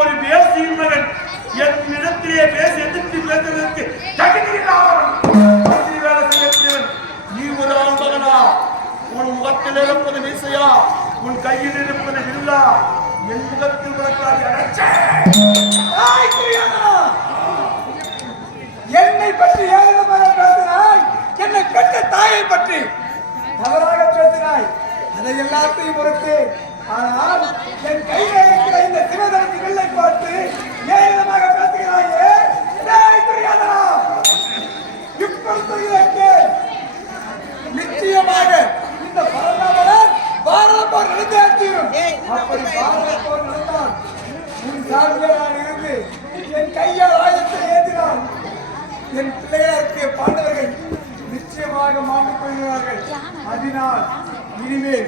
ஒரு பேசியின் மகன் என்னிடத்திலே பேசி எதிர்த்து பேசுவதற்கு தகுதி இல்லாதவன் வேலை செய்யக்கூடியவன். நீ ஒரு ஆண்மகனா? உன் முகத்தில் இருப்பது மீசையா? உன் கையில் இருப்பது வில்லா? என் முகத்தில் என்னை பற்றி ஏகமாக பேசினாய், என்னை பெற்ற தாயை பற்றி தவறாக பேசினாய். அதை எல்லாத்தையும் பொறுத்து, ஆனால் என் கையில இருக்கிற இந்த சிவதனத்தின் வில்லை பார்த்து ஏகமாக பேசுகிறாயே. இப்பொழுது நிச்சயமாக இந்த பரந்தாமன் பாராப்போர் நடந்தே தீரும். அப்படி பாராப்போர் நடந்தால் உன் சாமியாராக இருந்து என் கையால் ஆயுதத்தை ஏந்தினால் என் பிள்ளைகளுக்கு பாண்டவர்கள் நிச்சயமாக மாண்டிக் கொள்கிறார்கள். அதனால் இனிமேல்